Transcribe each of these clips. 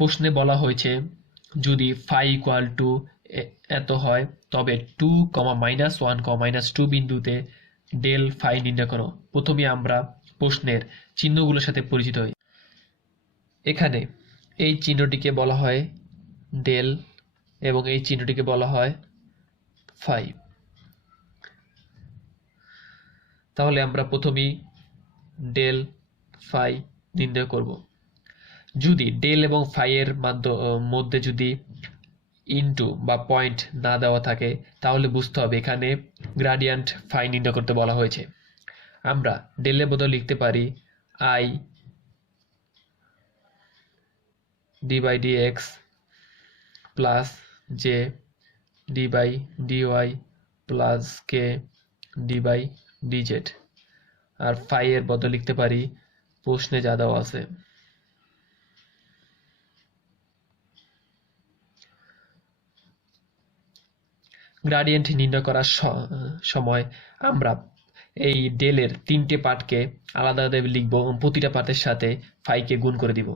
প্রশ্নে বলা হয়েছে, যদি ফাই ইকুয়াল টু এত হয়, তবে two comma minus one comma minus two বিন্দুতে ডেল ফাই নির্ণয় করো। প্রথমে আমরা প্রশ্নের চিহ্নগুলোর সাথে পরিচিত হই। এখানে এই চিহ্নটিকে বলা হয় ডেল এবং এই চিহ্নটিকে বলা হয় ফাই। তাহলে আমরা প্রথমেই ডেল ফাই নির্ণয় করব। যদি ডেল এবং ফাই এর মাধ্য- যদি ইনটু বা পয়েন্ট না দেওয়া থাকে, তাহলে বুঝতে হবে এখানে গ্রাডিয়ান্ট ফাই নির্ণয় করতে বলা হয়েছে। আমরা ডেলের বদলে লিখতে পারি I D by D X plus J D by D Y plus K D by D Z R phi এর বদলে লিখতে পারি প্রশ্নে যা দেওয়া আছে। গ্রাডিয়েন্ট নির্ণয় করার সময় আমরা এই ডেলের তিনটে পার্টকে আলাদা আলাদা লিখব প্রতিটা পার্টের সাথে ফাইকে গুণ করে দিব।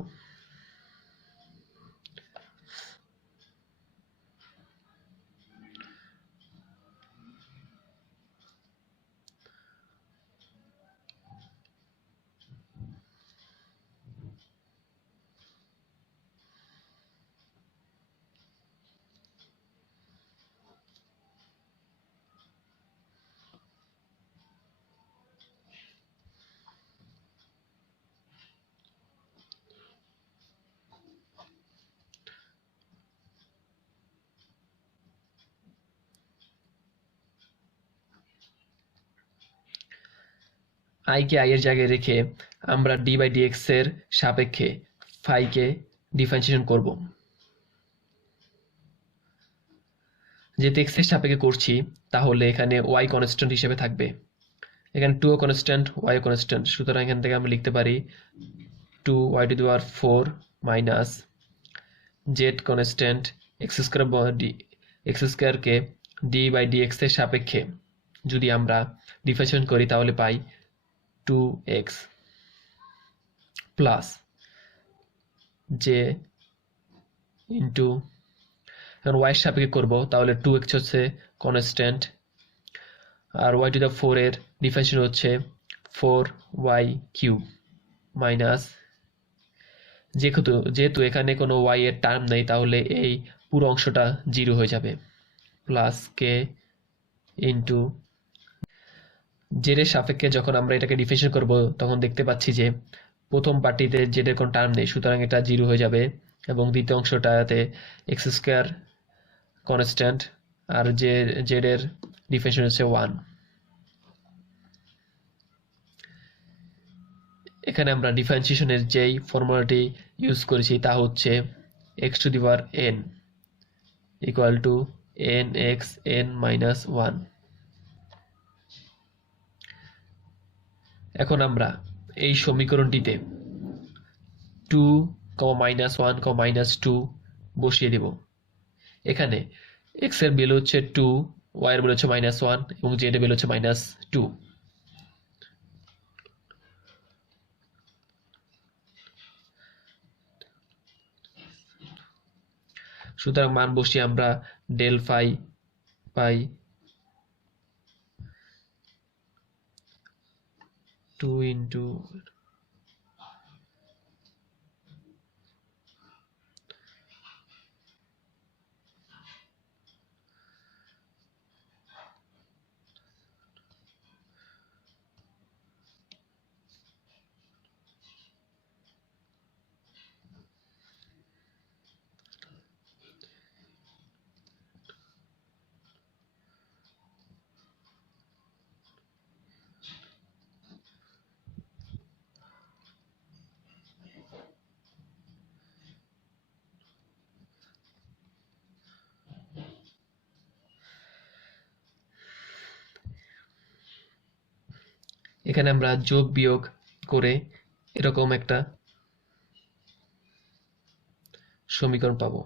আইকে আই এর জায়গায় রেখে আমরা ডি বাই ডিএক্স এর সাপেক্ষে ফাইকে ডিফারেন্সিয়েশন করব। যেহেতু এক্সের সাপেক্ষে করছি, তাহলে এখানে ওয়াই কনস্ট্যান্ট হিসেবে থাকবে। এখানে টু ও কনস্ট্যান্ট ওয়াই কনস্ট্যান্ট সুতরাং এখান থেকে আমরা লিখতে পারি two Y to the power four minus Z constant X square D X স্কোয়ারকে ডি বাই ডি এক্সের সাপেক্ষে যদি আমরা ডিফারেন্সিয়েশন করি, তাহলে পাই two X plus J into এখন ওয়াইয়ের সাপেক্ষে করব, তাহলে টু এক্স হচ্ছে কনস্ট্যান্ট আর ওয়াই টু দ্য ফোর এর ডিফারেন্সিয়েশন হচ্ছে ফোর ওয়াই কিউব মাইনাস যেহেতু যেহেতু এখানে কোনো ওয়াই এর টার্ম নেই, তাহলে এই পুরো অংশটা জিরো হয়ে যাবে প্লাস কে ইন্টু জেডের সাপেক্ষে যখন আমরা এটাকে ডিফিনেশন করব, তখন দেখতে পাচ্ছি যে প্রথম পার্টিতে জেডের কোনো টার্ম নেই, সুতরাং এটা জিরো হয়ে যাবে এবং দ্বিতীয় অংশটাতে এক্স স্কোয়ার কনস্ট্যান্ট আর যে জেডের ডিফিনেশন হচ্ছে ওয়ান এখানে আমরা ডিফারেন্সিয়েশনের যেই ফর্মুলাটি ইউজ করেছি তা হচ্ছে X to the power N equal to N X N minus one এখন আমরা এই সমীকরণটিতে two comma minus one comma minus two বসিয়ে দেব। এখানে এক্সের ভ্যালু হচ্ছে টু ওয়াই এর ভ্যালু হচ্ছে মাইনাস ওয়ান এবং জেড এর ভ্যালু হচ্ছে মাইনাস টু সুতরাং মান বসিয়ে আমরা ডেল ফাই পাই টু ইন্টু এখানে আমরা যোগ বিয়োগ করে এরকম একটা সমীকরণ পাবো।